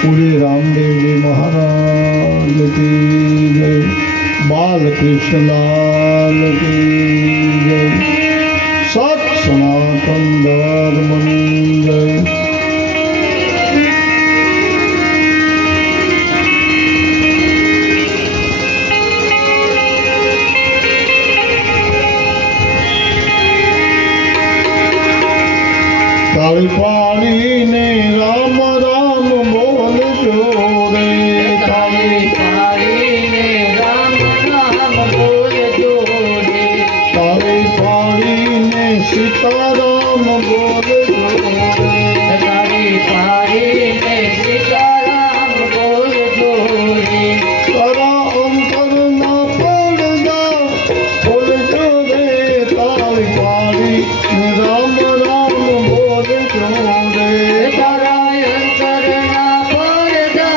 पूरे रामदेव जी महाराज की जय। बाल कृष्ण लाल की जय। सत सनातन धर्म की जय। ताली पाड़ी ने राम राम बोल जोरे। ताली पाड़ी ने राम राम बोल जोरे। ताली पाड़ी ने सीताराम बोल जोरे। ताली पाड़ी ने सीताराम बोल जोरे। तारा अंतर ना पड़ जा बोल जोरे। ताली पाड़ी ने राम राम बोल जोरे। तारा अंतर ना पड़दा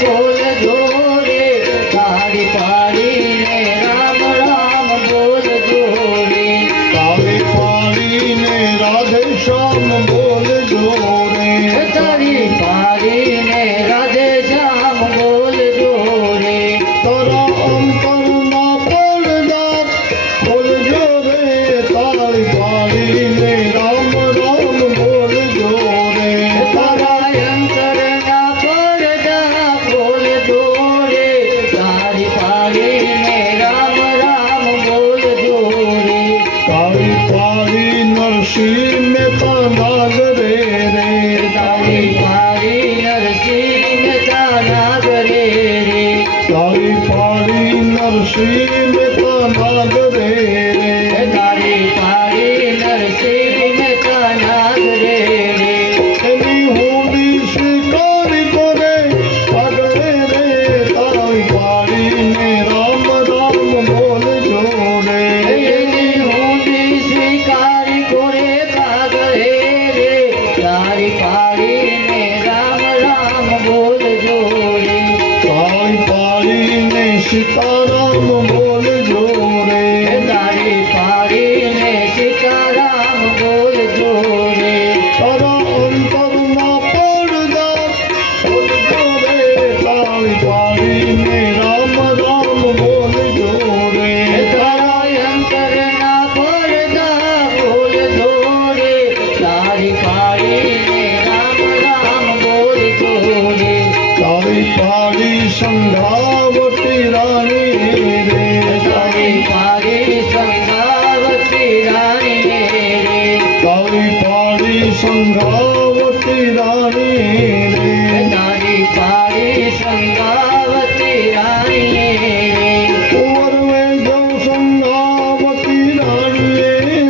बोल जोरे। ताली पाड़ी ने राम राम बोल जोरे। ताली पाड़ी ने राधे श्याम बोल जोरे। ताली पाड़ी ने राधे श्याम बोल जोरे। तारा अंतर ना पड़दा बोल जोरे। ताली पाड़ी ने राम राम बोल जोरे। तारा अंतर ना पड़दा बोल जोरे। ताली पाड़ी ने राम राम बोल जोरे। ताली पाड़ी नरसिंह मेहता नागरे रे। ताली पाड़ी नरसिंह मेहता नागरे रे। ताली पाड़ी नरसिंह मेहता नागरे रे। ताली पाड़ी नरसिंह मेहता नागरे रे। एनी हुंडी स्वीकार करे पागले रे। ताली पाड़ी ने राम राम बोल जोरे। एनी हुंडी स्वीकार करे पागले रे। ताली पाड़ी ने राम राम बोल जोरे। ताली पाड़ी ने सीताराम बोल जोरे। ताली पाड़ी ने सीताराम बोल जोरे। तारा अंतर ना पड़दा बोल जोरे। ताली पाड़ी ने राम राम बोल जोरे। तारा अंतर ना पड़दा बोल जोरे। ताली पाड़ी ने राम राम बोल जोरे। ताली पाड़ी संघावती रानी रे। ताली पाड़ी संगावती रानी रे। ताली पाड़ी संघावती रानी रे। ताली पाड़ी संगावती रानी रे। कुंवर में जो संघावती रानी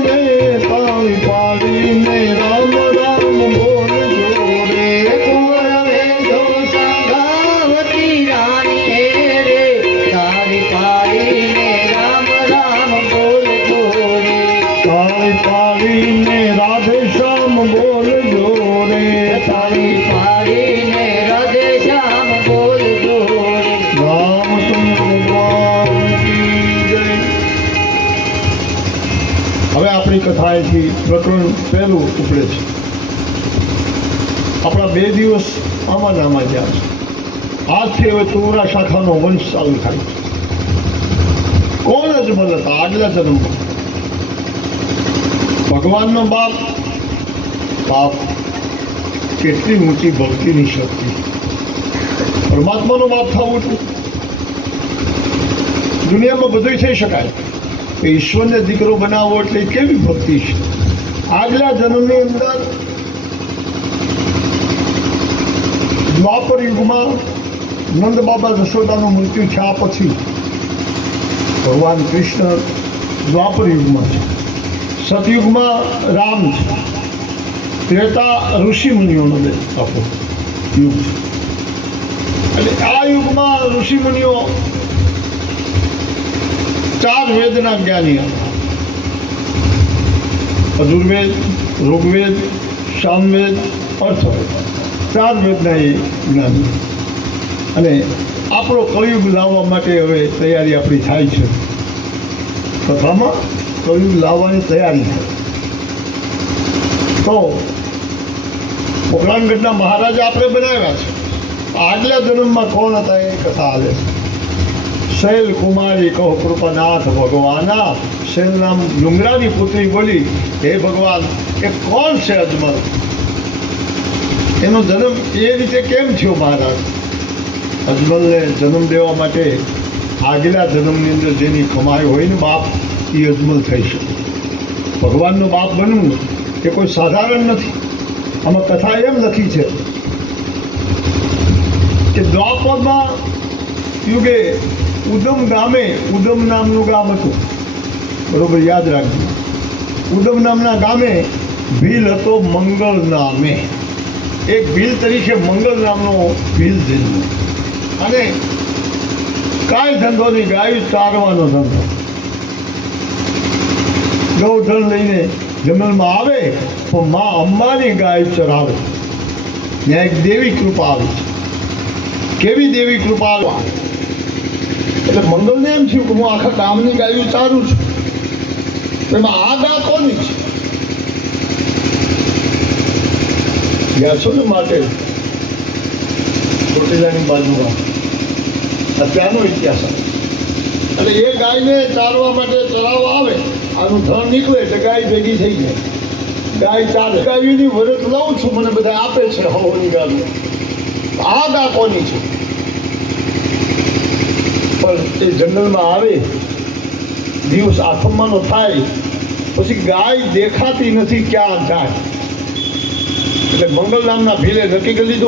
रे। ताली पाड़ी में राम राम बोल जोरे। कुंवर में जो संगावती रानी रे। ताली पाड़ी ने राम राम बोल जोरे। ताली पाड़ी में राधे श्याम बोल जोरे। ताली पाड़ी ने राधे श्याम बोल जोरे। રામચંદ્ર ભગવાન કી જય. હવે આપણી કથા અહીંથી પ્રકરણ પહેલું ઉપડે છે. આપણા 2 દિવસ આમાં ને આમાં ગયા છે. આજથી હવે તુરા શાખાનો વંશ ચાલુ થાય છે. કોણ જ હતા આગલા જન્મમાં? ભગવાનનો બાપ. બાપ કેટલી ઊંચી ભક્તિની શક્તિ. પરમાત્માનો બાપ થવું છે. દુનિયામાં બધું થઈ શકાય કે ઈશ્વરને દીકરો બનાવવો એટલે કેવી ભક્તિ છે. આગલા જન્મની અંદર દ્વાપર યુગમાં નંદ બાબા જશોદાનું મૃત્યુ થયા પછી ભગવાન કૃષ્ણ દ્વાપર યુગમાં છે. સતયુગમાં રામ છે. ત્રેતા ઋષિ મુનિઓનો આપો યુગ છે. એટલે આ યુગમાં ઋષિ મુનિઓ 4 વેદના જ્ઞાની હતા. અધુર્વેદ, ઋગ્વેદ, સામવેદ, અથર્વવેદ. 4 વેદના એ જ્ઞાની. અને આપણો કળિયુગ લાવવા માટે હવે તૈયારી આપણી થાય છે. કથામાં કળિયુગ લાવવાની તૈયારી છે. તો પોકરાણગઢના મહારાજા આપણે બનાવ્યા છે. આગલા જન્મમાં કોણ હતા એ કથા આવે છે. શૈલ કુમારી કહો કૃપાનાથ ભગવાના. શૈલ નામ ડુંગરાની પુત્રી બોલી, હે ભગવાન એ કોણ છે અજમલ? એનો જન્મ એ રીતે કેમ થયો મહારાજ? અજમલને જન્મ દેવા માટે આગલા જન્મની અંદર જેની કમાઈ હોય ને બાપ, એ અજમલ થઈ શકે. ભગવાનનો બાપ બનવું એ કોઈ સાધારણ નથી. આમાં કથા એમ લખી છે કે દ્વાપરમાં યુગે ઉદમ ગામે, ઉદમ નામનું ગામ હતું, બરોબર યાદ રાખજો. ઉદમ નામના ગામે ભીલ હતો મંગળ નામે. એક ભીલ તરીકે મંગળ નામનો ભીલ જન્મ્યો અને કાંઈ ધંધો નહીં, ગાયું ચારવાનો ધંધો. ગૌધન લઈને જંગલમાં આવે તો મા અંબાની ગાય ચરાવે. ત્યાં એક દેવી કૃપા આવી છે. કેવી દેવી કૃપા આવે? એટલે મંગળને એમ થયું કે હું આખા ગામની ગાયું ચારું છું, એમાં આ ગા કોની છે? ગયા છો ને માટે ચોટીલાની બાજુમાં અત્યારનો ઇતિહાસ આવે. એટલે એ ગાયને ચારવા માટે ચરાવવા આવે, આનું ધન નીકળે એટલે ગાય ભેગી થઈ જાય, ગાય ચાલે. ગાયોની વરત લઉં છું, મને બધા આપે છે હવની ગાયું. આ ગા કોની છે? પણ એ જંગલમાં આવે, દિવસ આથમવાનો થાય, પછી ગાય દેખાતી નથી, ક્યાં જાય. એટલે મંગલ નામના ભીલે નક્કી કરી લીધું